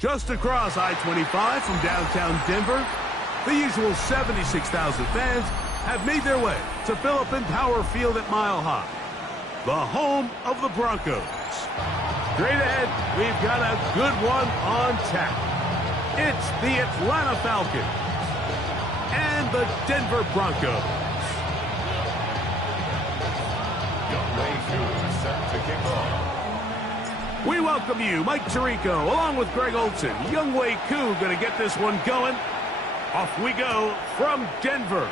Just across I-25 from downtown Denver, the usual 76,000 fans have made their way to Philippine Power Field at Mile High, the home of the Broncos. Straight ahead, we've got a good one on tap. It's the Atlanta Falcons and the Denver Broncos. Set to kick off. We welcome you, Mike Tirico, along with Greg Olson. Younghoe Koo going to get this one going. Off we go from Denver.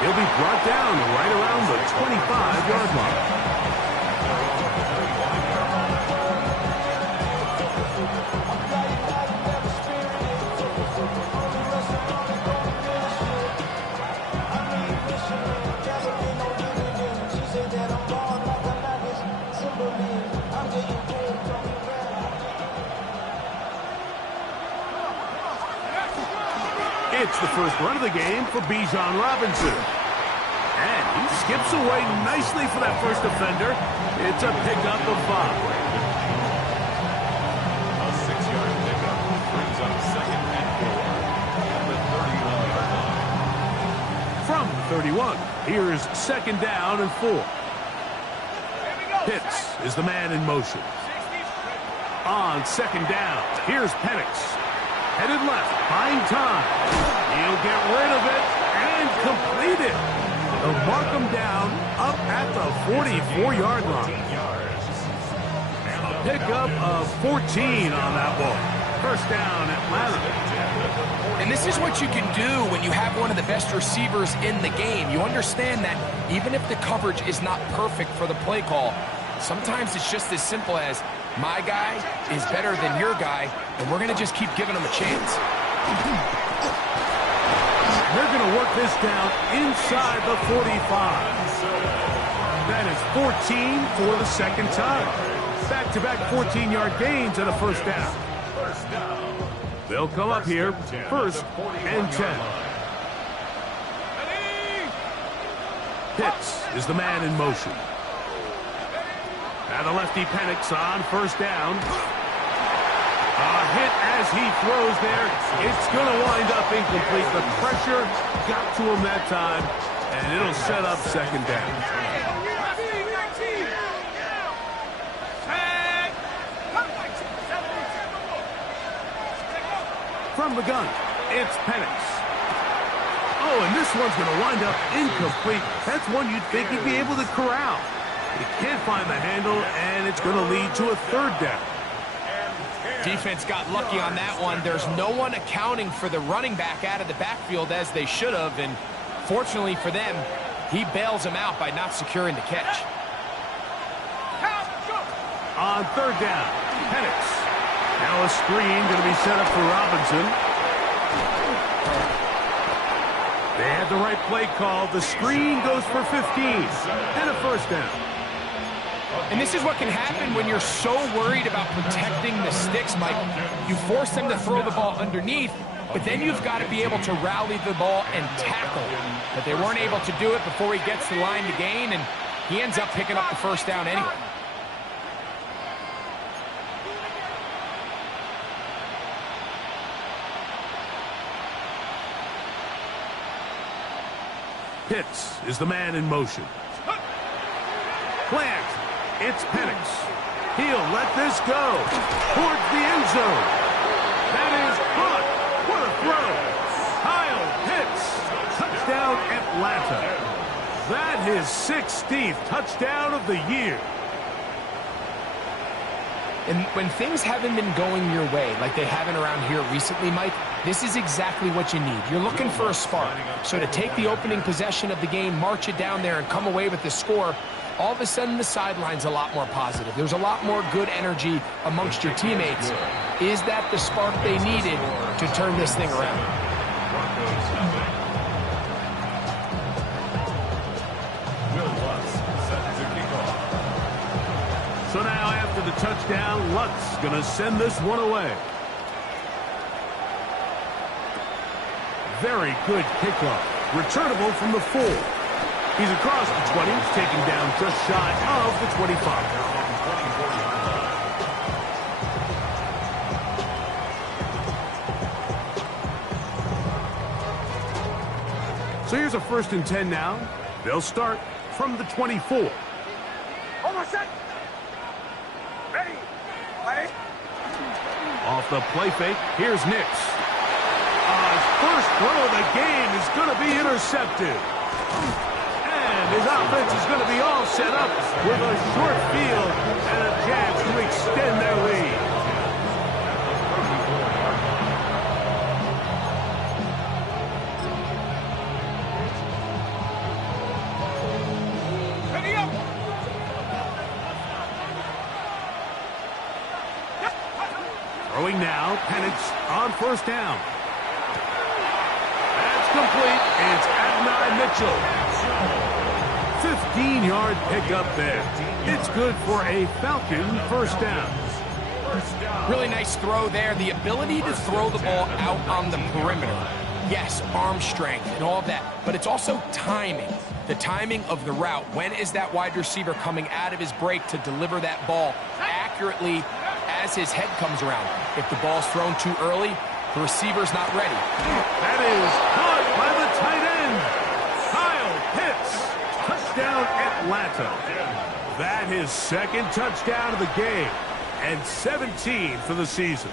He'll be brought down right around the 25-yard line. It's the first run of the game for Bijan Robinson. And he skips away nicely for that first defender. It's a pickup of 5. A 6-yard pickup brings up 2nd and 4 at the 31-yard line. From the 31, here's 2nd down and 4. Pitts is the man in motion. On 2nd down, here's Penix. Headed left, buying time. He'll get rid of it and complete it. They'll mark him down up at the 44-yard line. A pickup of 14 on that ball. First down, Atlanta. And this is what you can do when you have one of the best receivers in the game. You understand that even if the coverage is not perfect for the play call, sometimes it's just as simple as, my guy is better than your guy, and we're going to just keep giving him a chance. They're going to work this down inside the 45. That is 14 for the second time. Back-to-back 14-yard gains and a first down. They'll come up here, 1st and 10. Pitts is the man in motion. And the lefty Penix on 1st down. A hit as he throws there. It's going to wind up incomplete. The pressure got to him that time, and it'll set up 2nd down. From the gun, it's Penix. Oh, and this one's going to wind up incomplete. That's one you'd think he'd be able to corral. He can't find the handle, and it's going to lead to a 3rd down. Defense got lucky on that one. There's no one accounting for the running back out of the backfield as they should have, and fortunately for them, he bails him out by not securing the catch. On 3rd down, Penix. Now a screen going to be set up for Robinson. They had the right play call. The screen goes for 15 and a 1st down. And this is what can happen when you're so worried about protecting the sticks, Mike. You force them to throw the ball underneath, but then you've got to be able to rally the ball and tackle. But they weren't able to do it before he gets the line to gain, and he ends up picking up the 1st down anyway. Pitts is the man in motion. Plant. It's Penix. He'll let this go towards the end zone. That is caught. What a throw. Kyle Pitts. Touchdown, Atlanta. That is 16th touchdown of the year. And when things haven't been going your way, like they haven't around here recently, Mike, this is exactly what you need. You're looking for a spark. So to take the opening possession of the game, march it down there, and come away with the score, all of a sudden the sideline's a lot more positive. There's a lot more good energy amongst your teammates. Is that the spark they needed to turn this thing around? So now after the touchdown, Lutz going to send this one away. Very good kickoff. Returnable from the 4. He's across the 20, taken down just shy of the 25. So here's a 1st and 10 now. They'll start from the 24. Almost set. Ready. Ready. Off the play fake, here's Nix. His first throw of the game is going to be intercepted. And his offense is going to be all set up with a short field and a chance to extend their lead. Ready up. Throwing now, Penix on 1st down. That's complete. It's Adonai Mitchell. 15-yard pickup there. It's good for a Falcon 1st down. Really nice throw there. The ability to throw the ball out on the perimeter. Yes, arm strength and all of that, but it's also timing. The timing of the route. When is that wide receiver coming out of his break to deliver that ball accurately as his head comes around? If the ball's thrown too early, the receiver's not ready. That is caught by the tight end. Kyle Pitts. Touchdown, Atlanta. That his 2nd touchdown of the game and 17 for the season.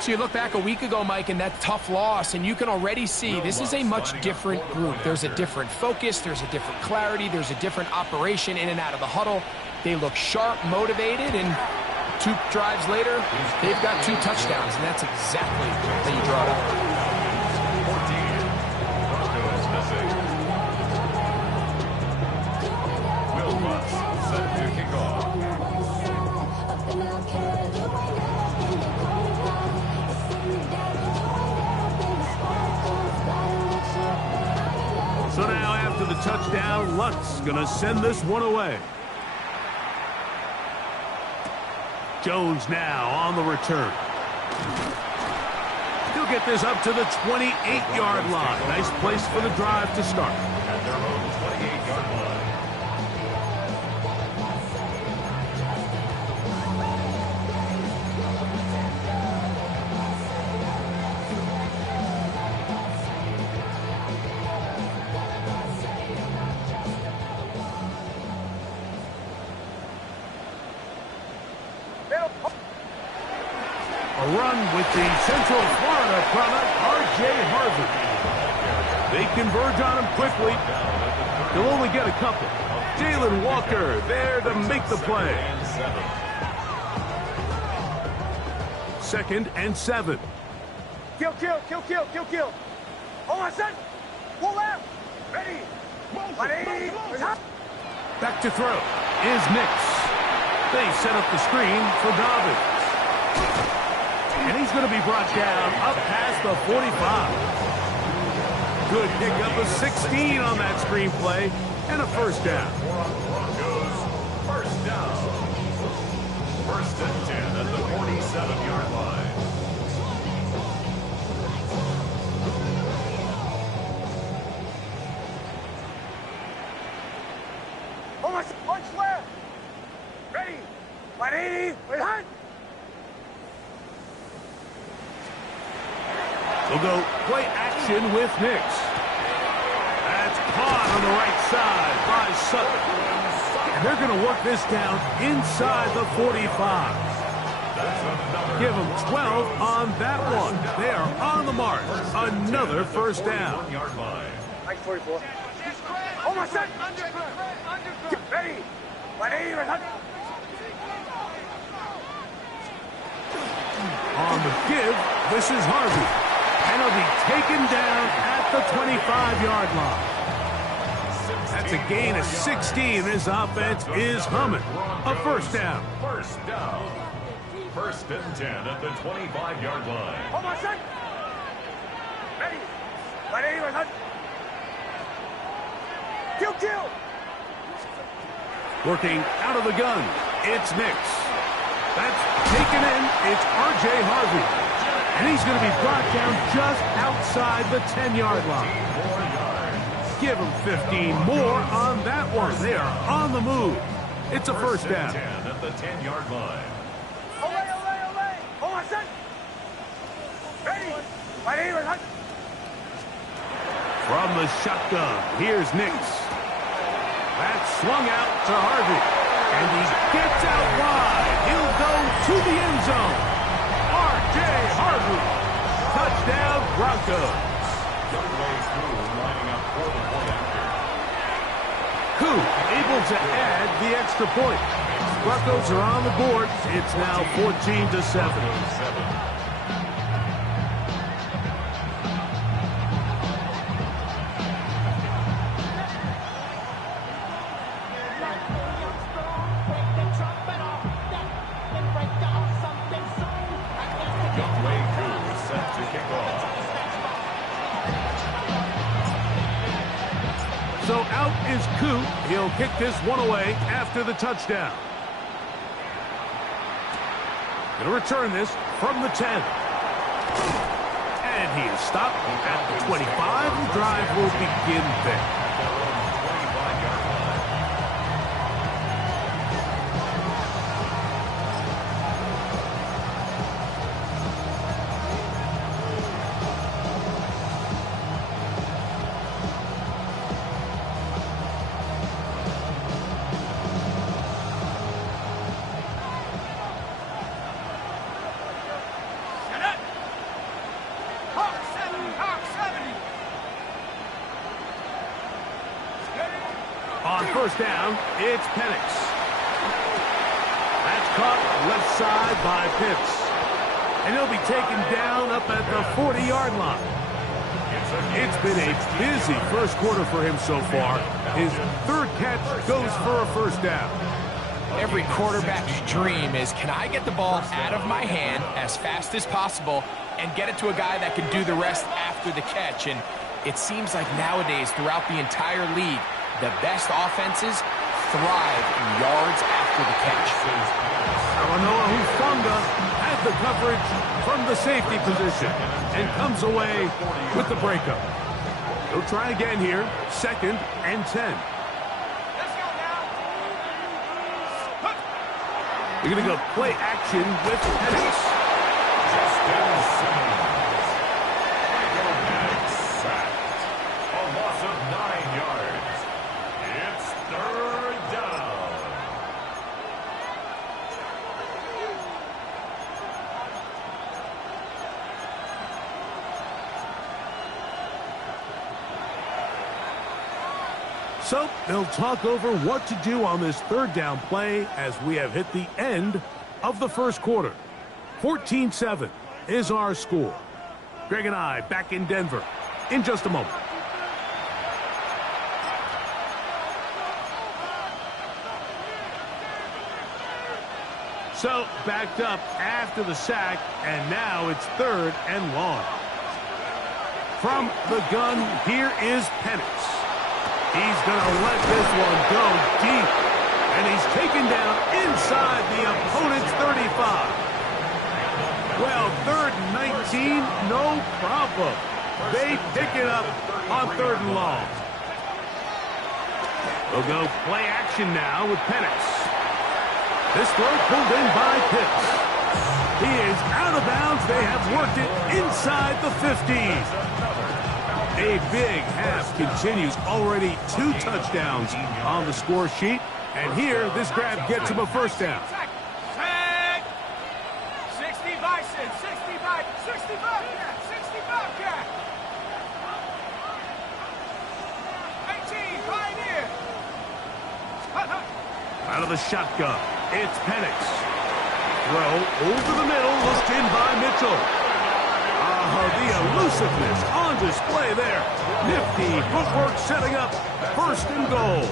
So you look back a week ago, Mike, and that tough loss, and you can already see this is a much different group. There's a different focus, there's a different clarity, there's a different operation in and out of the huddle. They look sharp, motivated, and 2 drives later, they've got 2 touchdowns, and that's exactly how you draw it up. 14, Will Butts set to kick off. So now after the touchdown, Lutz gonna send this one away. Jones now on the return. He'll get this up to the 28-yard line. Nice place for the drive to start. At their own 28-yard line. A run with the Central Florida product, R.J. Harvard. They converge on him quickly. He'll only get a couple. Jalen Walker there to make the play. 2nd and 7. Kill, kill, kill, kill, kill, kill. Almost set. Pull left. Ready. Ready. Back to throw is Nix. They set up the screen for Dobbins. And he's going to be brought down up past the 45. Good pickup of 16 on that screen play and a 1st down. Broncos, 1st down. 1st and 10 at the 47-yard line. Almost punch left. Ready. 180. Wait, hunt. We'll go play action with Nix. That's caught on the right side by Sutton. And they're going to work this down inside the 45. Give them 12 on that one. They are on the mark. Another 1st down. 1-yard line. Nice 44. Almost set. Ready. 180. Hunt. On the give, this is Harvey. And he'll be taken down at the 25-yard line. That's a gain of 16. This offense is humming. A 1st down. 1st down. 1st and 10 at the 25-yard line. Almost set. Ready. 180. Hunt. Kill, kill. Working out of the gun, it's Nix. That's taken in. It's R.J. Harvey. And he's going to be brought down just outside the 10-yard line. Give him 15 more on that one. They are on the move. It's a 1st down. 10 at the 10-yard line. Away, away, away. Almost set. Ready. 180. Hunt. From the shotgun, here's Nix. That's swung out to Harvey. And he gets out wide. He'll go to the end zone. R.J. Harvey. Touchdown, Broncos. Koo able to add the extra point. Broncos are on the board. It's now 14-7. So out is Koo. He'll kick this one away after the touchdown. Going to return this from the 10. And he is stopped at the 25. The drive will begin there. On first down, it's Penix. That's caught left side by Pitts. And he'll be taken down up at the 40-yard line. It's been a busy first quarter for him so far. His third catch goes for a first down. Every quarterback's dream is, can I get the ball out of my hand as fast as possible and get it to a guy that can do the rest after the catch? And it seems like nowadays, throughout the entire league, the best offenses thrive in yards after the catch. Manoa Hufanga had the coverage from the safety position and comes away with the breakup. He'll try again here, 2nd and 10. You're going to go play action with Penix. A loss of 9 yards. It's 3rd down. So they'll talk over what to do on this 3rd down play as we have hit the end of the first quarter. 14-7 is our score. Greg and I back in Denver in just a moment. So backed up after the sack, and now it's 3rd and long. From the gun, here is Penix. He's going to let this one go deep, and he's taken down inside the opponent's 35. Well, 3rd and 19, no problem. They pick it up on 3rd and long. They'll go play action now with Penix. This throw pulled in by Pitts. He is out of bounds. They have worked it inside the 50. A big half continues. Already 2 touchdowns on the score sheet. And here, this grab gets him a first down. 65, 65, yeah. 18, Pioneer. Out of the shotgun, it's Penix. Throw over the middle, looked in by Mitchell. The elusiveness on display there. Nifty footwork setting up 1st and goal.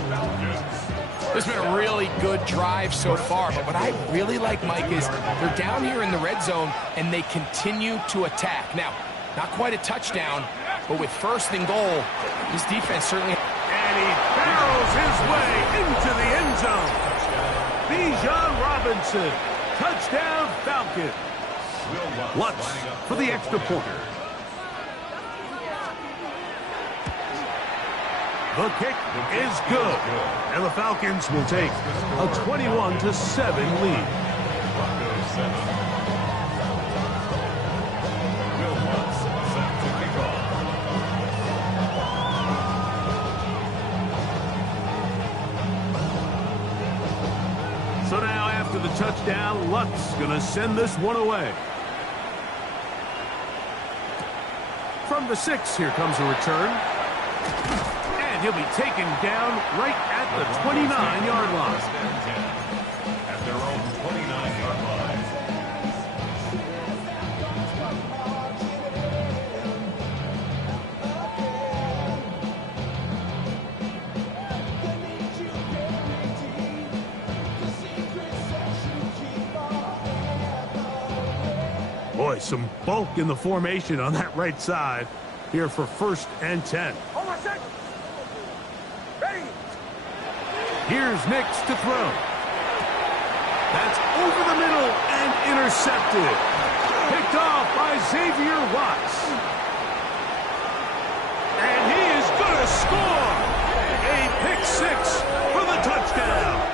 This has been a really good drive so far, but what I really like, Mike, is they're down here in the red zone, and they continue to attack. Now, not quite a touchdown, but with 1st and goal, this defense certainly... And he barrels his way into the end zone. Bijan Robinson, touchdown Falcons. Lutz for the extra point. The kick is good, and the Falcons will take a 21-7 lead. Broncos 7. Will Lutz set to kick off. Luck's going to send this one away. From the 6, here comes a return. And he'll be taken down right at the 29-yard line. At their own 29-yard line. Boy, some bulk in the formation on that right side here for 1st and 10. Hold on a second. Ready. Here's Nix to throw. That's over the middle and intercepted. Picked off by Xavier Watts. And he is going to score. A pick 6 for the touchdown.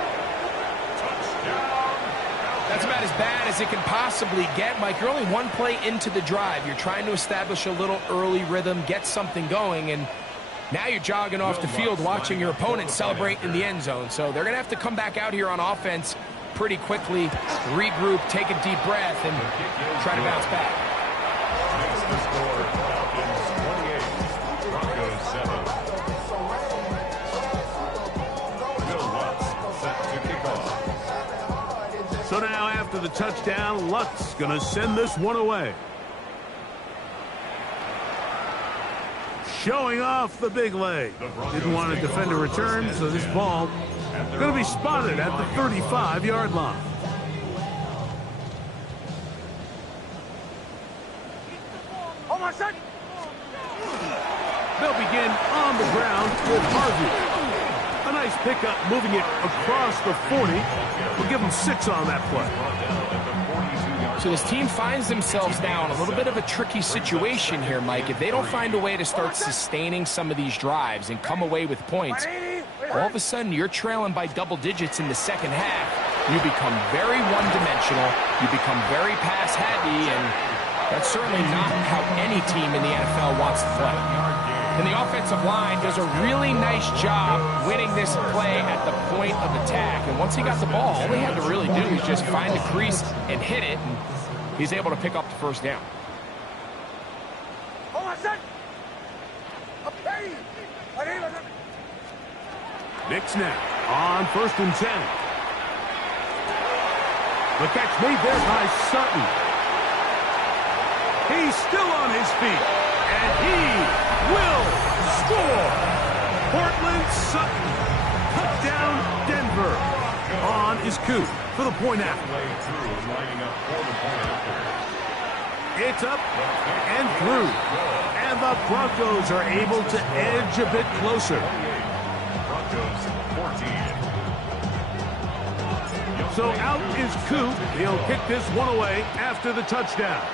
That's about as bad as it can possibly get, Mike. You're only one play into the drive. You're trying to establish a little early rhythm, get something going, and now you're jogging off the field watching your opponent celebrate in the end zone. So they're going to have to come back out here on offense pretty quickly, regroup, take a deep breath, and try to bounce back. Makes the score. Falcons 28, Broncos 7. Will Lutz set to kick off. So now after the touchdown, Luck's going to send this one away. Showing off the big leg. Didn't want to defend a return, so this ball going to be spotted at the 35-yard line. Hold on a second. They'll begin on the ground with Harvey. A nice pickup moving it across the 40. We'll give them 6 on that play. So this team finds themselves now in a little bit of a tricky situation here, Mike. If they don't find a way to start sustaining some of these drives and come away with points, all of a sudden you're trailing by double digits in the second half. You become very one-dimensional. You become very pass-heavy, and that's certainly not how any team in the NFL wants to play. And the offensive line does a really nice job winning this play at the point of attack. And once he got the ball, all he had to really do was just find the crease and hit it, and he's able to pick up the first down. Hold on a second. Okay. Nix now on 1st and 10. The catch made there by Sutton. He's still on his feet, and he will score. Portland Sutton. Touchdown Denver. On is Coop for the point after. It's up and through. And the Broncos are able to edge a bit closer. Broncos 14. So out is Coop. He'll kick this one away after the touchdown.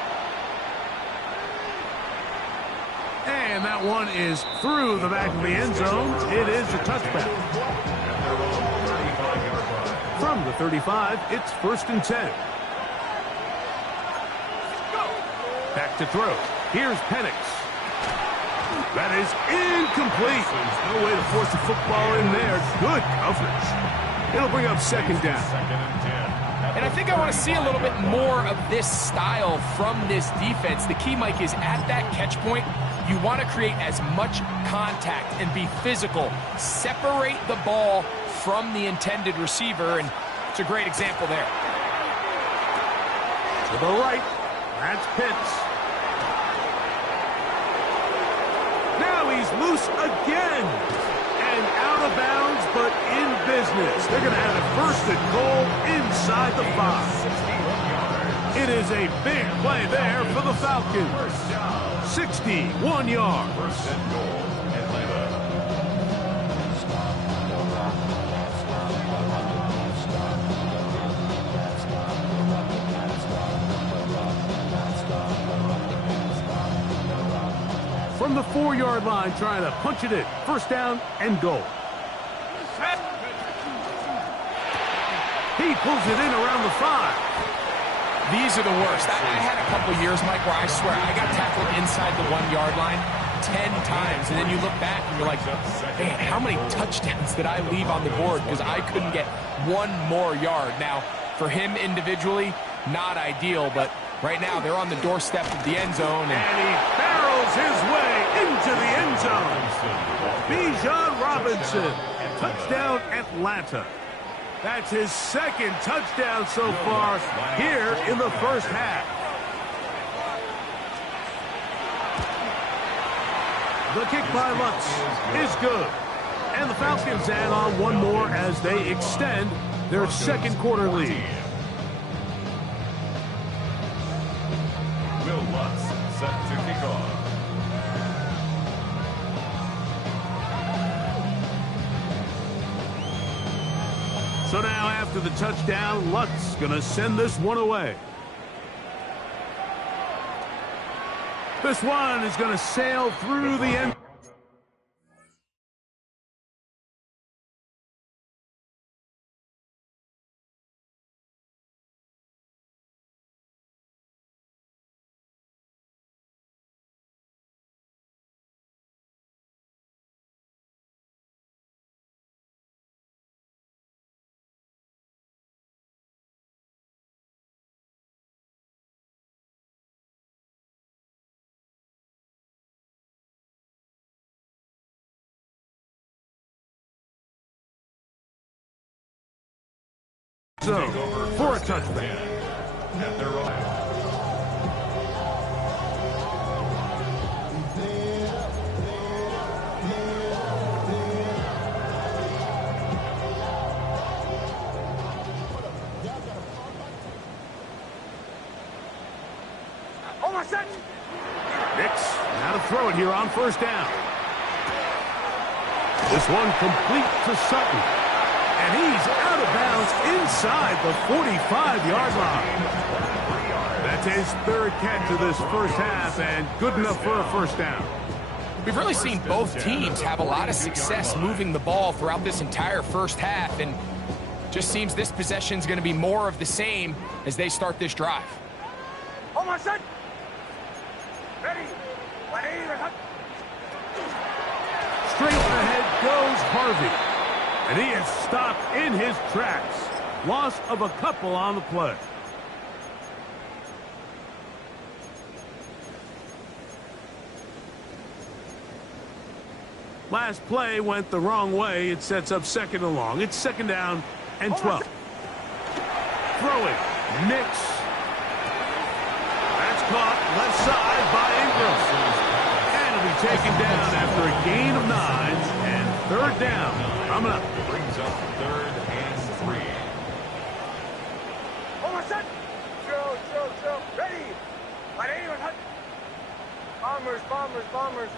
And that one is through the back of the end zone. It is a touchback. From the 35, it's 1st and 10. Back to throw. Here's Penix. That is incomplete. There's no way to force the football in there. Good coverage. It'll bring up 2nd down. And I think I want to see a little bit more of this style from this defense. The key, Mike, is at that catch point, you want to create as much contact and be physical. Separate the ball from the intended receiver, and it's a great example there. To the right, that's Pitts. Now he's loose again. And out of bounds, but in business. They're going to have it 1st and goal inside the 5. It is a big play there for the Falcons. 61 yards. 1st and goal, Atlanta. From the 4-yard line, trying to punch it in. 1st down and goal. He pulls it in around the 5. These are the worst. I had a couple years, Mike, where I swear I got tackled inside the 1-yard line 10 times, and then you look back and you're like, man, how many touchdowns did I leave on the board because I couldn't get one more yard? Now, For him individually, not ideal, but right now they're on the doorstep of the end zone. And he barrels his way into the end zone. Bijan Robinson, touchdown Atlanta. That's his second touchdown so far here in the first half. The kick by Lutz is good. And the Falcons add on one more as they extend their second quarter lead. Will Lutz set to kick off. So now after the touchdown, Lutz gonna send this one away. This one is gonna sail through the end. So, for a touchback. At their own. Almost set. Nix, now to throw it here on first down. This one complete to Sutton. And he's out of bounds inside the 45-yard line. That's his third catch of this first half, and good enough for a first down. We've really seen both teams have a lot of success moving the ball throughout this entire first half, and just seems this possession is going to be more of the same as they start this drive. Almost set. Ready. Straight ahead goes Harvey. And he is stopped in his tracks. Loss of a couple on the play. Last play went the wrong way. It sets up second and long. It's second down and 12. Throwing. Nix. That's caught left side by Ingram. And it'll be taken down after a gain of 9 and third down. Coming up. Brings up third and 3. Almost set. Chill. Ready. Bombers.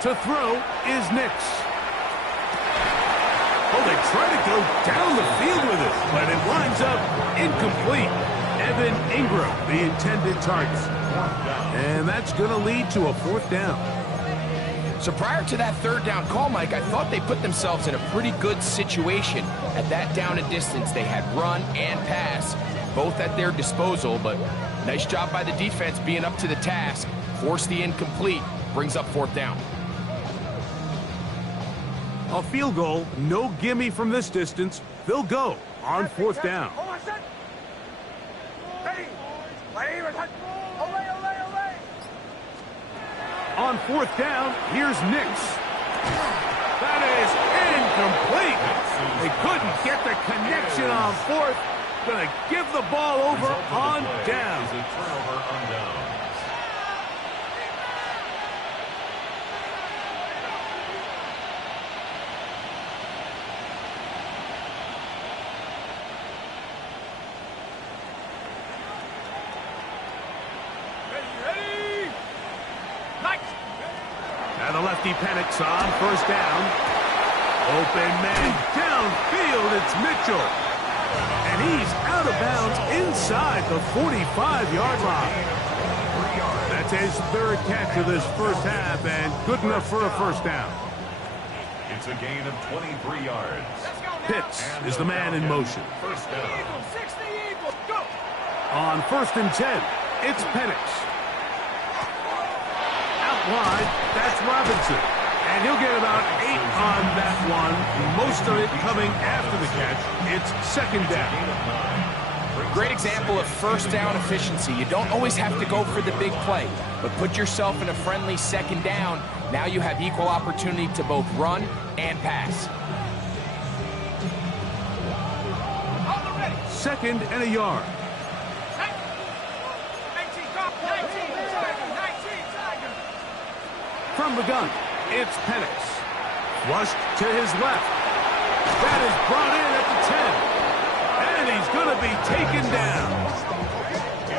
To throw is Nix. Oh, they try to go down the field with it, but it winds up incomplete. Evan Ingram, the intended target. And that's going to lead to a fourth down. So prior to that third down call, Mike, I thought they put themselves in a pretty good situation. At that down and distance, they had run and pass, both at their disposal, but nice job by the defense being up to the task. Force the incomplete, brings up fourth down. A field goal, no gimme from this distance. They'll go on fourth down. Almost set. Ready. On fourth down, here's Nix. That is incomplete. They couldn't get the connection on fourth. Gonna give the ball over on down. Is a turnover on down. Now the lefty Penix on first down. Open man downfield, it's Mitchell. And he's out of bounds inside the 45-yard line. That's his third catch of this first half, and good enough for a first down. It's a gain of 23 yards. Pitts is the man in motion. First down. On first and 10, it's Penix. Out wide, that's Robinson. And he'll get about 8 on that one, most of it coming after the catch. It's second down. Great example of first down efficiency. You don't always have to go for the big play, but put yourself in a friendly second down. Now you have equal opportunity to both run and pass. Second and a yard. From the gun, it's Penix. Flushed to his left. That is brought in at the 10. And he's going to be taken down.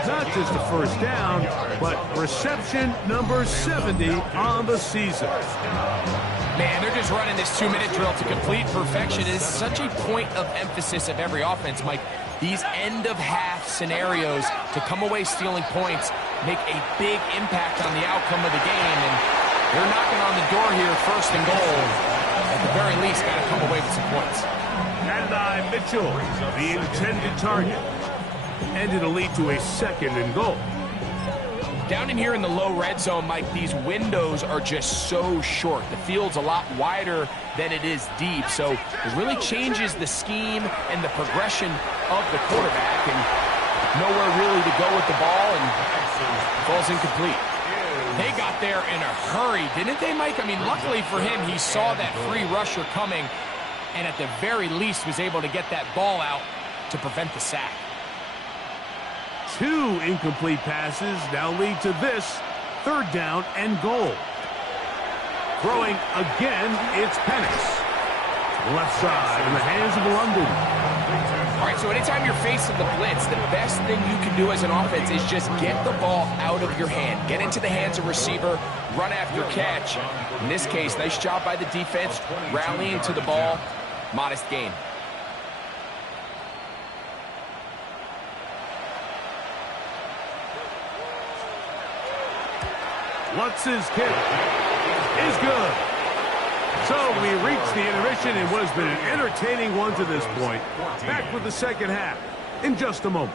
Not just a first down, but reception number 70 on the season. Man, they're just running this 2-minute drill to complete perfection. It is such a point of emphasis of every offense, Mike. These end-of-half scenarios to come away stealing points make a big impact on the outcome of the game. And they're knocking on the door here, first and goal. At the very least, got to come away with some points. And Mitchell, the intended target. And it'll lead to a second and goal. Down in here in the low red zone, Mike, these windows are just so short. The field's a lot wider than it is deep, so it really changes the scheme and the progression of the quarterback, and nowhere really to go with the ball, and falls incomplete. They got there in a hurry, didn't they, Mike? I mean, luckily for him, he saw that free rusher coming, and at the very least was able to get that ball out to prevent the sack. 2 incomplete passes now lead to this third down and goal. Throwing again, it's Penix. Left side in the hands of London. All right, so anytime you're facing the blitz, the best thing you can do as an offense is just get the ball out of your hand. Get into the hands of receiver, run after catch. In this case, nice job by the defense, rallying to the ball. Modest gain. Lutz's kick is good. So we reach the intermission in what has been an entertaining one to this point. Back with the second half in just a moment.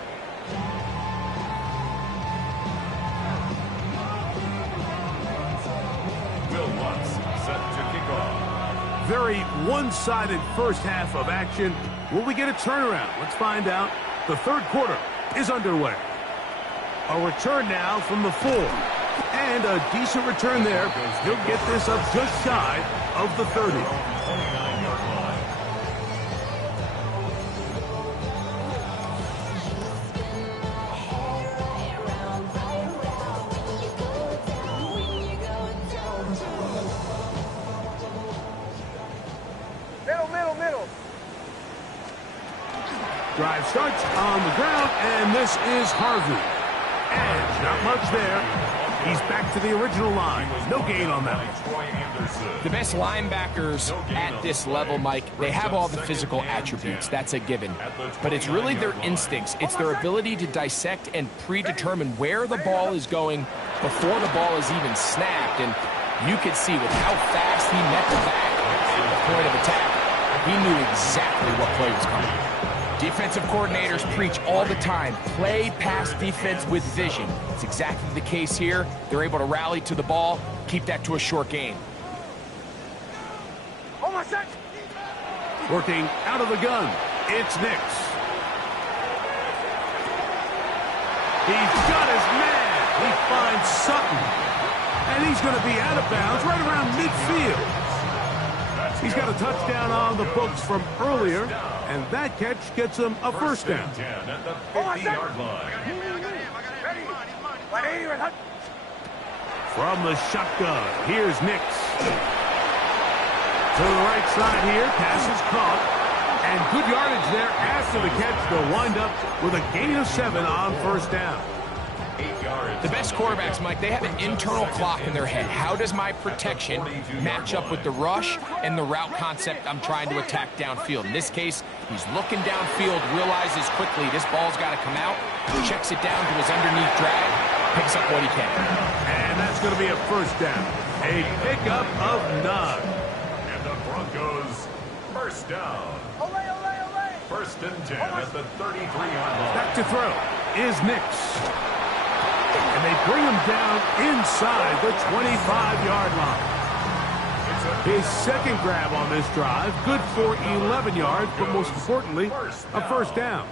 Will Lutz set to kick off. Very one-sided first half of action. Will we get a turnaround? Let's find out. The third quarter is underway. A return now from the 4. And a decent return there. He'll get this up just shy of the 30. Middle. Drive starts on the ground, and this is Harvey. Edge, not much there. He's back to the original line. No gain on that. The best linebackers at this level, Mike, they have all the physical attributes. That's a given. But it's really their instincts. It's their ability to dissect and predetermine where the ball is going before the ball is even snapped. And you could see with how fast he met the back at the point of attack, he knew exactly what play was coming. Defensive coordinators preach all the time, play pass defense with vision. It's exactly the case here. They're able to rally to the ball, keep that to a short gain. Working out of the gun, it's Nix. He's got his man. He finds Sutton. And he's going to be out of bounds right around midfield. He's got a touchdown on the books from earlier, and that catch gets him a first down. At the 50-yard line. From the shotgun, here's Nix. To the right side here, pass is caught. And good yardage there after the catch. They'll wind up with a gain of 7 on first down. 8 yards. The best quarterbacks, Mike, they have an internal clock in their head. How does my protection match up with the rush and the route concept I'm trying to attack downfield? In this case, he's looking downfield, realizes quickly this ball's got to come out, checks it down to his underneath drag, picks up what he can. And that's going to be a first down. A pickup of 9. And the Broncos first down. First and 10 at the 33-yard line. Back to throw is Nix. And they bring him down inside the 25-yard line. It's a His second grab on this drive, good for 11 yards, but most importantly, a first down.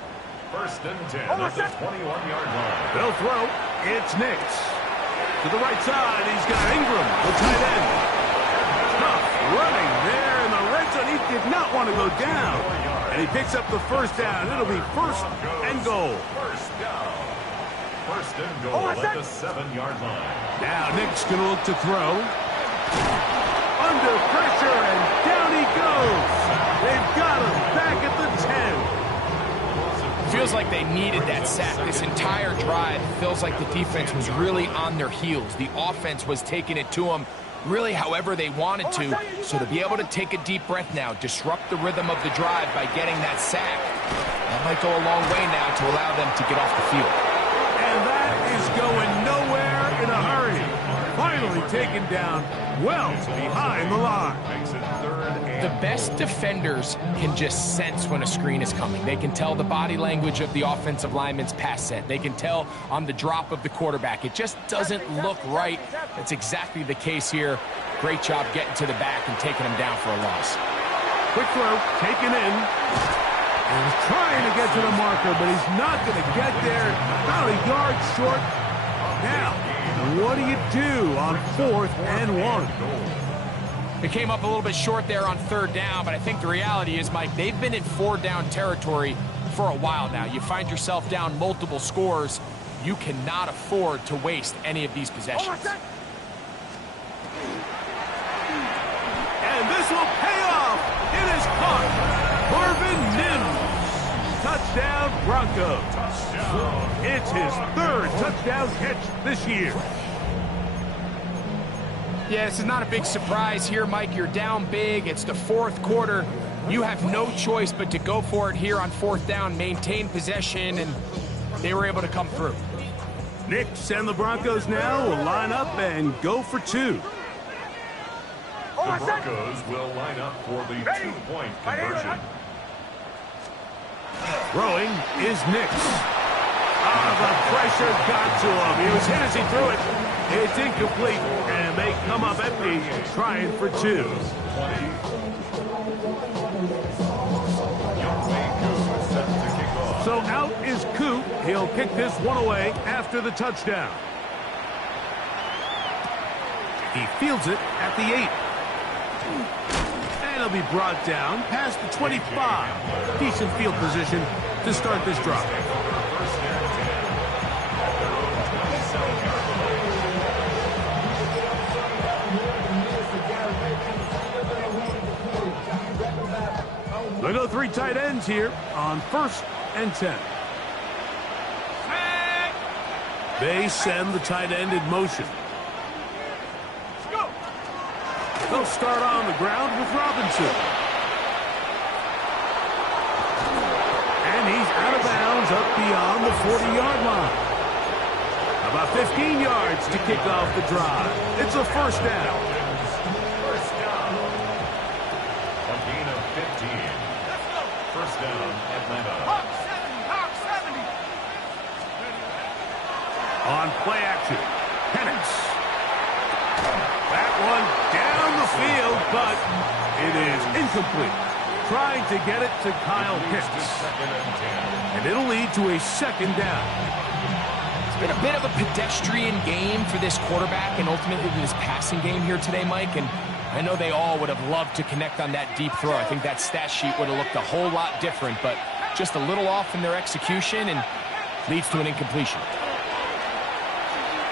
First and 10 at the 21-yard line. They'll throw. It's Nix. To the right side, he's got Ingram, the tight end. Tough running there in the red zone. He did not want to go down. And he picks up the first down. It'll be first and goal. First down. First and goal at the 7-yard line. Now Nick's going to look to throw. Under pressure, and down he goes. They've got him back at the 10. Feels like they needed that sack. This entire drive feels like the defense was really on their heels. The offense was taking it to them really however they wanted to. So to be able to take a deep breath now, disrupt the rhythm of the drive by getting that sack, that might go a long way now to allow them to get off the field. And that is going nowhere in a hurry. Finally taken down well behind the line. Makes it third and The best defenders can just sense when a screen is coming. They can tell the body language of the offensive lineman's pass set. They can tell on the drop of the quarterback. It just doesn't look right. That's exactly the case here. Great job getting to the back and taking him down for a loss. Quick throw, taken in. And he's trying to get to the marker, but he's not going to get there. About a yard short. Now, what do you do on 4th and 1? It came up a little bit short there on 3rd down, but I think the reality is, Mike, they've been in 4-down territory for a while now. You find yourself down multiple scores. You cannot afford to waste any of these possessions. And this will pay off. It is caught. Marvin Mims. Touchdown, Broncos. It's his 3rd touchdown catch this year. Yeah, this is not a big surprise here, Mike. You're down big. It's the 4th quarter. You have no choice but to go for it here on 4th down, maintain possession, and they were able to come through. Nix and the Broncos now will line up and go for 2. the Broncos will line up for the 2-point conversion. Throwing is Nix. The pressure got to him. He was hit as he threw it. It's incomplete, and they come up empty, trying for 2. So out is Coop. He'll kick this one away after the touchdown. He fields it at the 8. And he'll be brought down past the 25. Decent field position to start this drive. They'll go 3 tight ends here on 1st and 10. They send the tight end in motion. They'll start on the ground with Robinson. And he's out of bounds up beyond the 40-yard line. About 15 yards to kick off the drive. It's a first down. A gain of 15. First down, Atlanta. On play action, Penix. That one down the field, but it is incomplete. Trying to get it to Kyle Pitts. And it'll lead to a 2nd down. It's been a bit of a pedestrian game for this quarterback and ultimately this passing game here today, Mike. And I know they all would have loved to connect on that deep throw. I think that stat sheet would have looked a whole lot different, but just a little off in their execution and leads to an incompletion.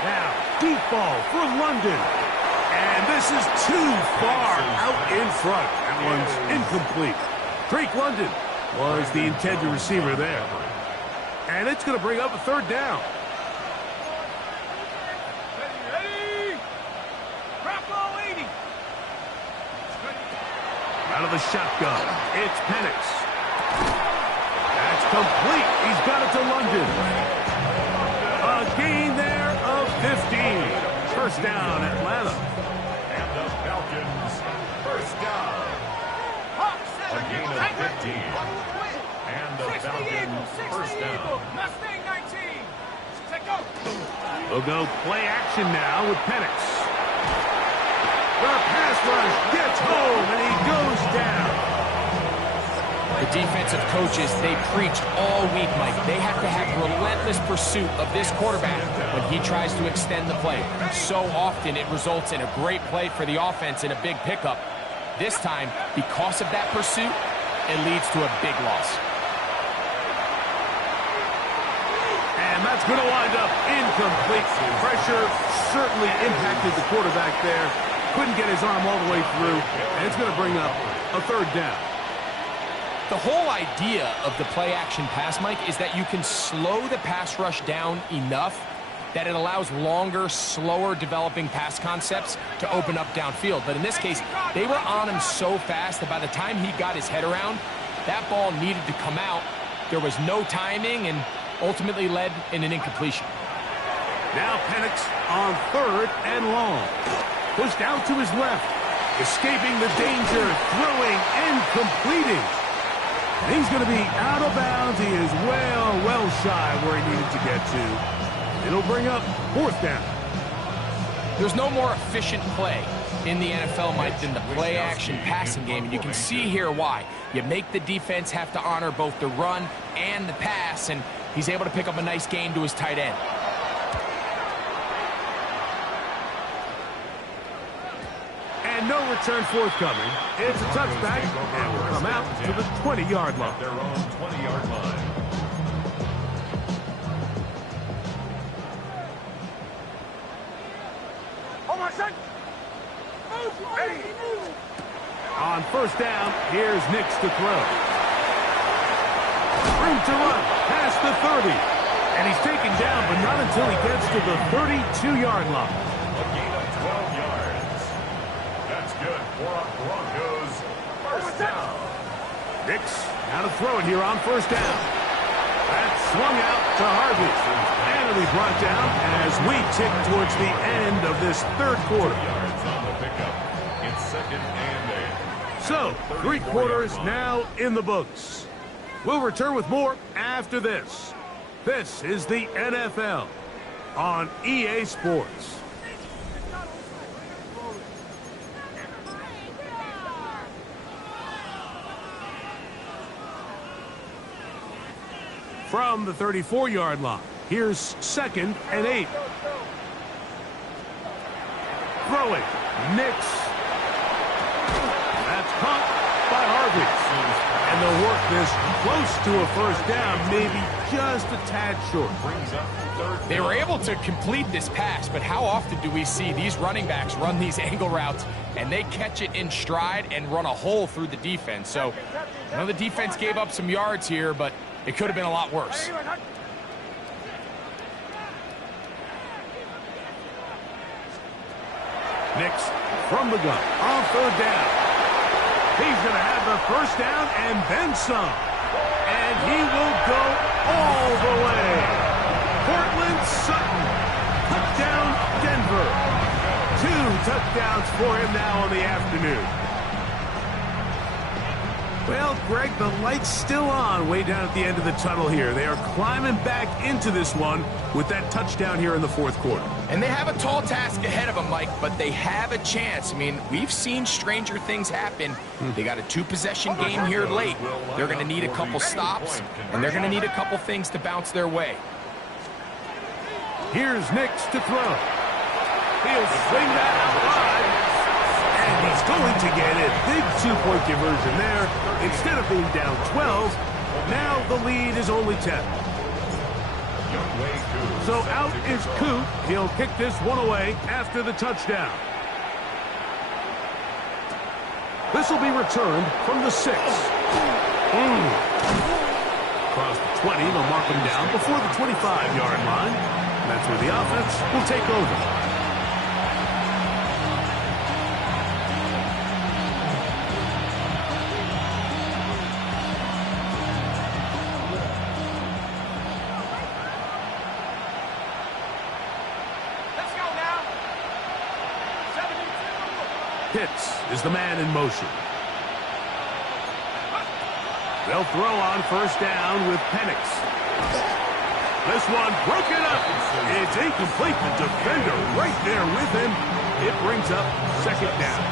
Now, deep ball for London. And this is too far out in front. That one's incomplete. Drake London was the intended receiver there. And it's going to bring up a 3rd down. Ready? Bravo 80. Out of the shotgun, it's Penix. That's complete. He's got it to London. A gain there of 15. First down, Atlanta. And the Falcons, first down. A gain of 15. And the Falcons, first down. Mustang 19. Set go. They'll go play action now with Penix. The pass rush gets home, and he goes down. The defensive coaches, they preach all week, Mike. They have to have relentless pursuit of this quarterback when he tries to extend the play. So often it results in a great play for the offense and a big pickup. This time, because of that pursuit, it leads to a big loss. And that's going to wind up incomplete. Pressure certainly impacted the quarterback there. Couldn't get his arm all the way through, and it's going to bring up a third down. The whole idea of the play-action pass, Mike, is that you can slow the pass rush down enough that it allows longer, slower developing pass concepts to open up downfield. But in this case, they were on him so fast that by the time he got his head around, that ball needed to come out. There was no timing and ultimately led in an incompletion. Now Penix on 3rd and long. Pushed out to his left. Escaping the danger, throwing and completing. And he's going to be out of bounds. He is well shy where he needed to get to. It'll bring up 4th down. There's no more efficient play in the NFL, Mike, than the play-action passing game, and you can see here why. You make the defense have to honor both the run and the pass, and he's able to pick up a nice gain to his tight end. And no return forthcoming. It's a touchback, and will come out to the 20-yard line. Their own 20-yard line. Oh, my son! Move! Ready! On 1st down, here's Nix to throw. Room to run, past the 30. And he's taken down, but not until he gets to the 32-yard line. A gain of 12 yards. That's good for a Broncos first down. Nix out of throwing here on 1st down. That's swung out to Harvey. And it'll be brought down as we tick towards the end of this 3rd quarter. Yards on the pickup. It's 2nd and 8. So, 3 quarters now in the books. We'll return with more after this. This is the NFL on EA Sports. From the 34-yard line, here's 2nd and 8. Throwing, Nix. That's caught by Harvey. And they'll work this close to a 1st down, maybe just a tad short. Brings up 3rd. They were able to complete this pass, but how often do we see these running backs run these angle routes and they catch it in stride and run a hole through the defense? So, I know the defense gave up some yards here, but it could have been a lot worse. Nix from the gun on 3rd down. He's going to have the 1st down and then some. And he will go all the way. Cortland Sutton, touchdown Denver. 2 touchdowns for him now on the afternoon. Well, Greg, the light's still on way down at the end of the tunnel here. They are climbing back into this one with that touchdown here in the 4th quarter. And they have a tall task ahead of them, Mike, but they have a chance. I mean, we've seen stranger things happen. They got a 2-possession game here late. They're going to need a couple stops, and they're going to need a couple things to bounce their way. Here's Nix to throw. He'll swing that out wide. And he's going to get it. Big 2-point conversion there. Instead of being down 12, now the lead is only 10. So out is Coop. He'll kick this one away after the touchdown. This will be returned from the 6. Across the 20, they'll mark him down before the 25-yard line. That's where the offense will take over. Pitts is the man in motion. They'll throw on 1st down with Penix. This one broken up. It's incomplete. The defender right there with him. It brings up second down.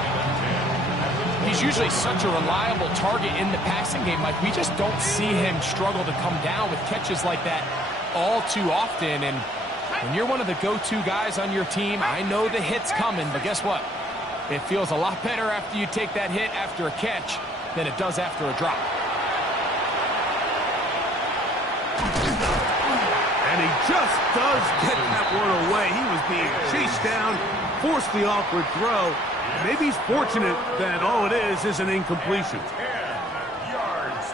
He's usually such a reliable target in the passing game, Mike. We just don't see him struggle to come down with catches like that all too often. And when you're one of the go-to guys on your team, I know the hit's coming, but guess what? It feels a lot better after you take that hit after a catch than it does after a drop. And he just does get that one away. He was being chased down, forced the awkward throw. Maybe he's fortunate that all it is an incompletion.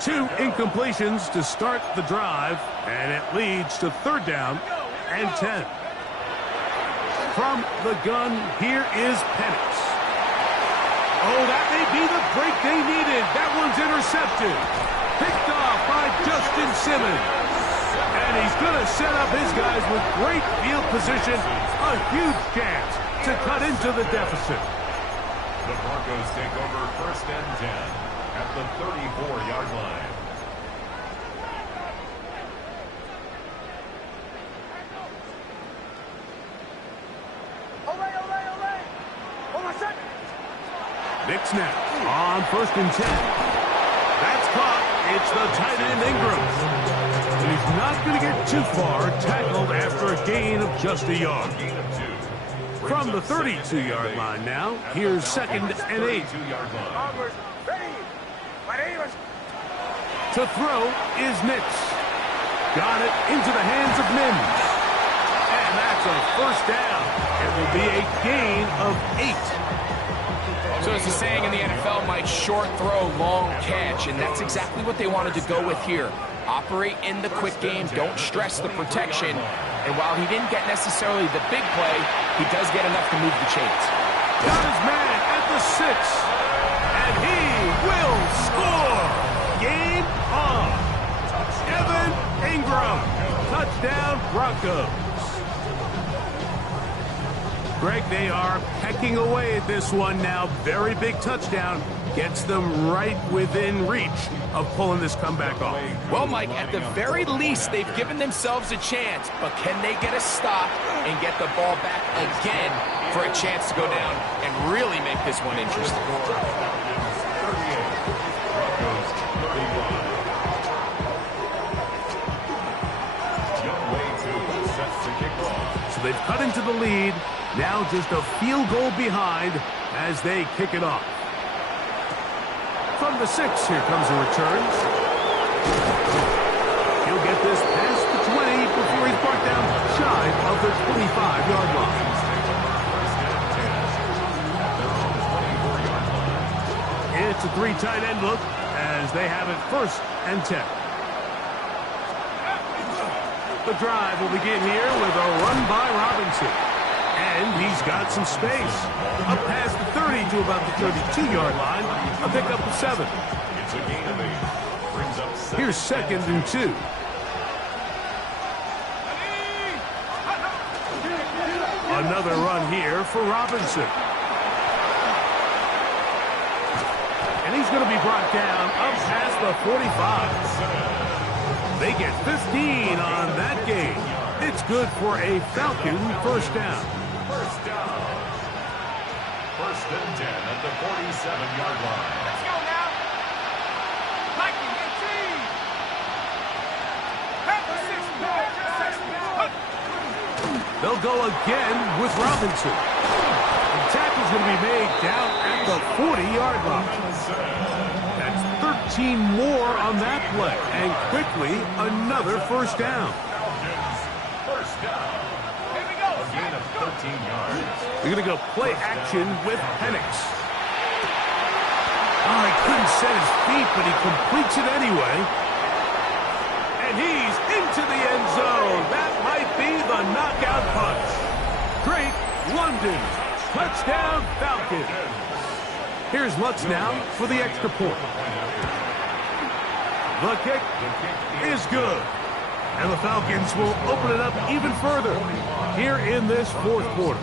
2 incompletions to start the drive, and it leads to third down and 10. From the gun, here is Penix. Oh, that may be the break they needed. That one's intercepted. Picked off by Justin Simmons. And he's going to set up his guys with great field position. A huge chance to cut into the deficit. The Broncos take over first and 10 at the 34-yard line. Nick snap on first and 10. That's caught. It's the tight end Ingram. And he's not going to get too far, tackled after a gain of just a yard. From the 32-yard line now, here's second and 8. To throw is Nix. Got it into the hands of Mims. And that's a first down. It will be a gain of 8. So as the saying in the NFL, Mike, short throw, long catch, and that's exactly what they wanted to go with here. Operate in the quick game, don't stress the protection, and while he didn't get necessarily the big play, he does get enough to move the chains. Got his man at the 6, and he will score! Game on! Evan Ingram, touchdown Broncos. Greg, they are pecking away at this one now. Very big touchdown. Gets them right within reach of pulling this comeback off. Well, Mike, at the very least, they've given themselves a chance. But can they get a stop and get the ball back again for a chance to go down and really make this one interesting? So they've cut into the lead. Now just a field goal behind as they kick it off. From the 6, here comes a return. He'll get this past the 20 before he's brought down shy of the 25-yard line. It's a 3 tight end look as they have it first and 10. The drive will begin here with a run by Robinson. And he's got some space. Up past the 30 to about the 32-yard line. A pickup of 7. It's a gain of 8. Brings up 7. Here's second and 2. Another run here for Robinson. And he's going to be brought down up past the 45. They get 15 on that game. It's good for a Falcon first down. First down. First and 10 at the 47-yard line. Let's go now. Mikey, get team. They'll go again with Robinson. The tackle's going to be made down at the 40-yard line. That's 13 more on that play. And quickly, another first down. First down. Here we go. A gain of 13 yards. They're going to go play action with Penix. Oh, he couldn't set his feet, but he completes it anyway. And he's into the end zone. That might be the knockout punch. Drake London. Touchdown Falcons. Here's Lutz now for the extra point. The kick is good. And the Falcons will open it up even further here in this fourth quarter.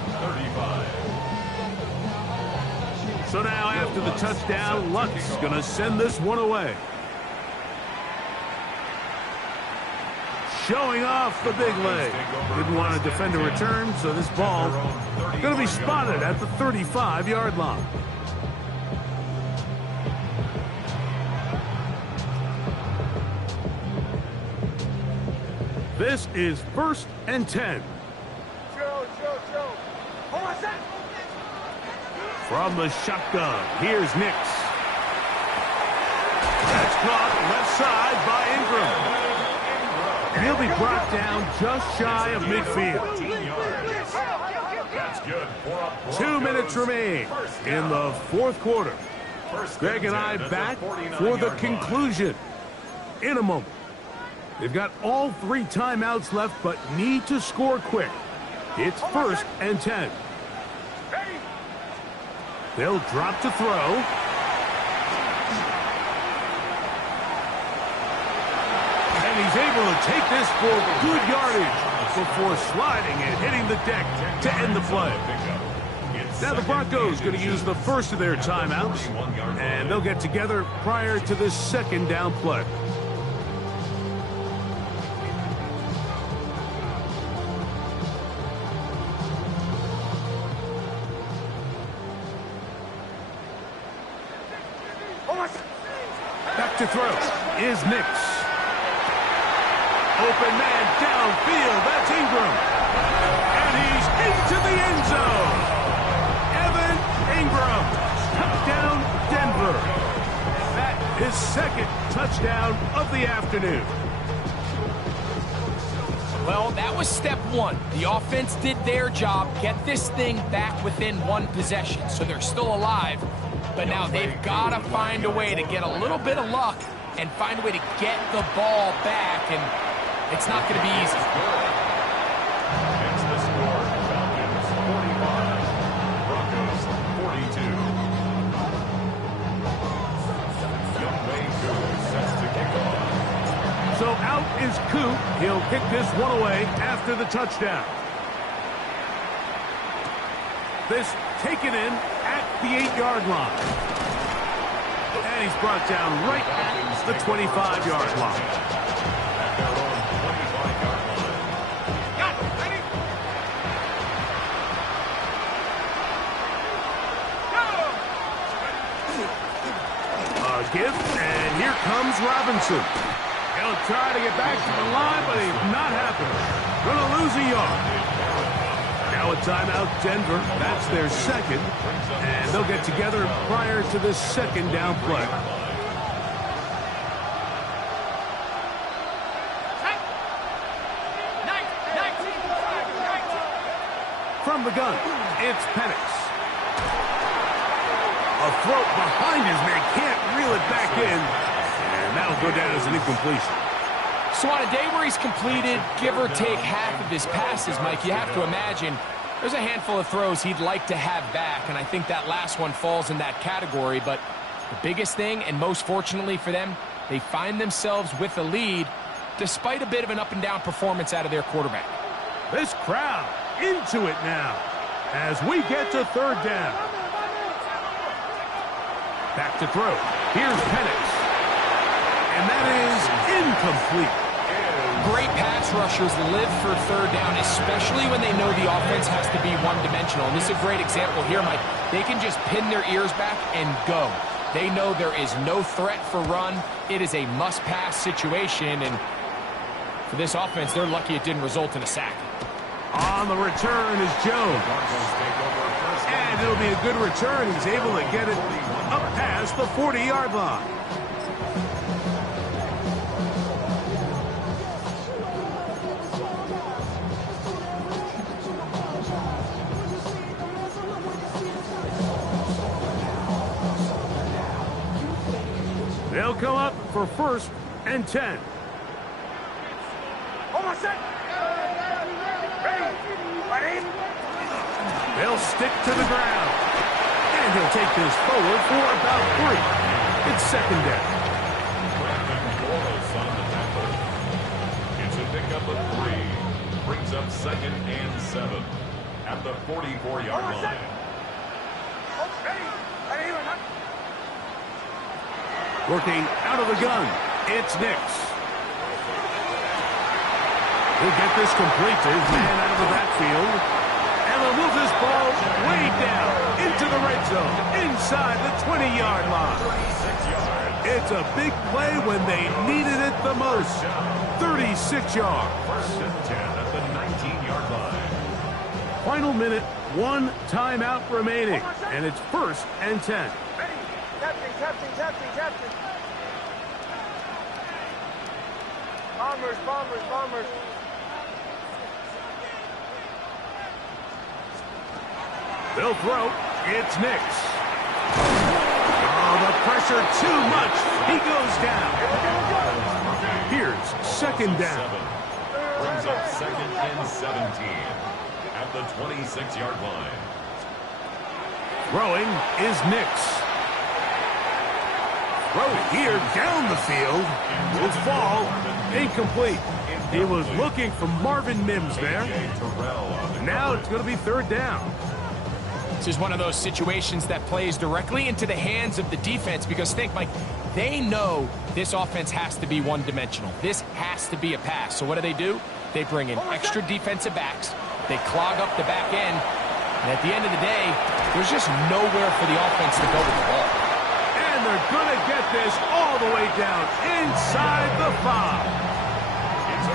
So now after the touchdown, Lutz going to send this one away. showing off the big leg. Didn't want to defend a return, so this ball going to be spotted at the 35-yard line. This is 1st and 10. From the shotgun, here's Nix. That's caught left side by Ingram. And he'll be brought down just shy of midfield. That's good. 2 minutes remain in the 4th quarter. Greg and I back for the conclusion in a moment. They've got all 3 timeouts left, but need to score quick. It's 1st and 10. They'll drop to throw. And he's able to take this for good yardage before sliding and hitting the deck to end the play. Now the Broncos going to use the first of their timeouts, and they'll get together prior to this 2nd down play. Back to throw is Nix. Open man downfield. That's Ingram. And he's into the end zone. Evan Ingram. Touchdown, Denver. That is 2nd touchdown of the afternoon. Well, that was step 1. The offense did their job, get this thing back within 1 possession, so they're still alive. But now they've got to find a way to get a little bit of luck and find a way to get the ball back, and it's not going to be easy. It's the score. Falcons 45, Broncos 42. Youngway Koo sets to kick off. So out is Koo. He'll kick this one away after the touchdown. This taken in at the 8-yard line. And he's brought down right at the 25-yard line. At their own 25-yard line. A gift, and here comes Robinson. He'll try to get back to the line, but he's not happening. Gonna lose a yard. Now a timeout, Denver. That's their 2nd, and they'll get together prior to this 2nd down play. From the gun, it's Penix. A throw behind his man, can't reel it back in, and that'll go down as an incompletion. So on a day where he's completed, give or take half of his passes, Mike, you have to imagine there's a handful of throws he'd like to have back, and I think that last one falls in that category. But the biggest thing, and most fortunately for them, they find themselves with a lead despite a bit of an up-and-down performance out of their quarterback. This crowd into it now as we get to 3rd down. Back to throw. Here's Penix. And that is incomplete. Great pass rushers live for 3rd down, especially when they know the offense has to be one-dimensional. And this is a great example here, Mike. They can just pin their ears back and go. They know there is no threat for run. It is a must-pass situation, and for this offense, they're lucky it didn't result in a sack. On the return is Jones. And it'll be a good return. He's able to get it up past the 40-yard line. They'll come up for 1st and 10. Almost set. Ready. Ready. They'll stick to the ground. And he'll take this forward for about 3. It's 2nd down. It's a pickup of 3. Brings up 2nd and 7 at the 44-yard line. Ready. Ready. Working out of the gun, it's Nix. He'll get this complete to his man out of the backfield. And they'll move this ball way down into the red zone, inside the 20-yard line. 36 yards. It's a big play when they needed it the most. 36 yards. First and 10 at the 19-yard line. Final minute, 1 timeout remaining, and it's first and 10. Ready. Captain. Bombers. They'll throw. It's Nix. Oh, the pressure too much. He goes down. Here's second down. Brings up second and 17 at the 26-yard line. Throwing is Nix. Throw here down the field. Will fall. Incomplete. He was looking for Marvin Mims there. Now it's going to be third down. This is one of those situations that plays directly into the hands of the defense because think, Mike, they know this offense has to be one-dimensional. This has to be a pass. So what do? They bring in extra defensive backs. They clog up the back end. And at the end of the day, there's just nowhere for the offense to go with the ball. And they're going to get this all the way down inside the 5.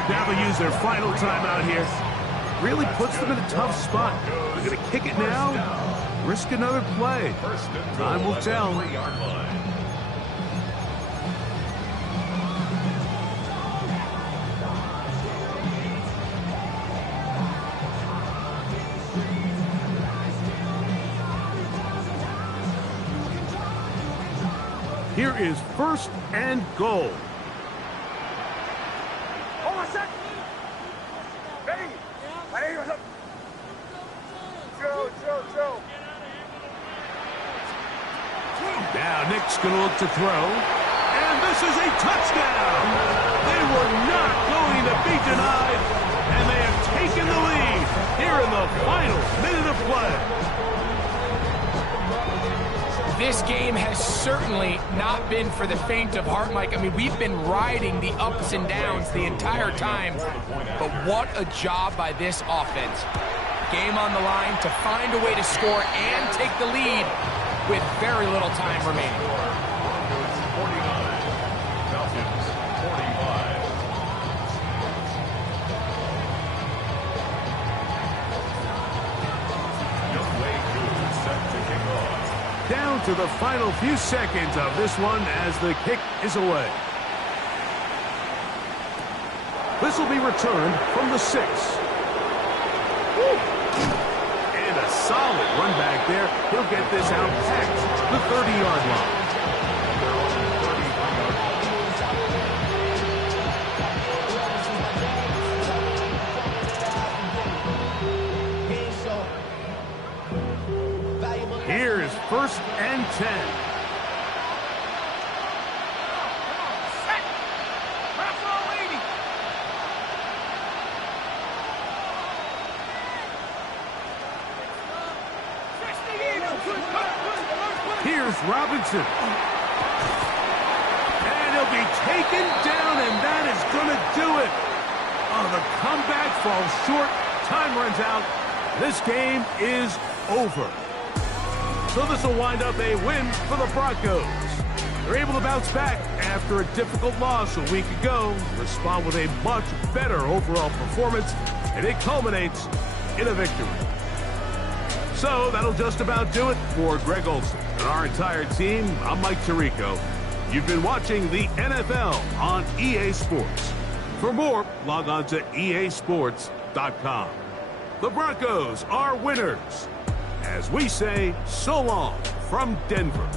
Now they use their final timeout here. Really puts them in a tough spot. They're going to kick it now, risk another play. Time will tell. Here is first and goal. Hold on a sec. Ready. Joe. Now Nick's going to look to throw. And this is a touchdown. They were not going to be denied. And they have taken the lead here in the final minute of play. This game has certainly not been for the faint of heart, Mike. I mean, we've been riding the ups and downs the entire time. But what a job by this offense. Game on the line to find a way to score and take the lead with very little time remaining. 49. Falcons 45. Set to kick off. Down to the final few seconds of this one as the kick is away. This will be returned from the 6. And a solid run back there. He'll get this out past the 30-yard line. Here is first and 10. Here's Robinson. And he'll be taken down, and that is going to do it. Oh, the comeback falls short. Time runs out. This game is over. So this will wind up a win for the Broncos. They're able to bounce back after a difficult loss a week ago, respond with a much better overall performance, and it culminates in a victory. So that'll just about do it for Greg Olsen and our entire team. I'm Mike Tirico. You've been watching the NFL on EA Sports. For more, log on to easports.com. The Broncos are winners. As we say, so long from Denver.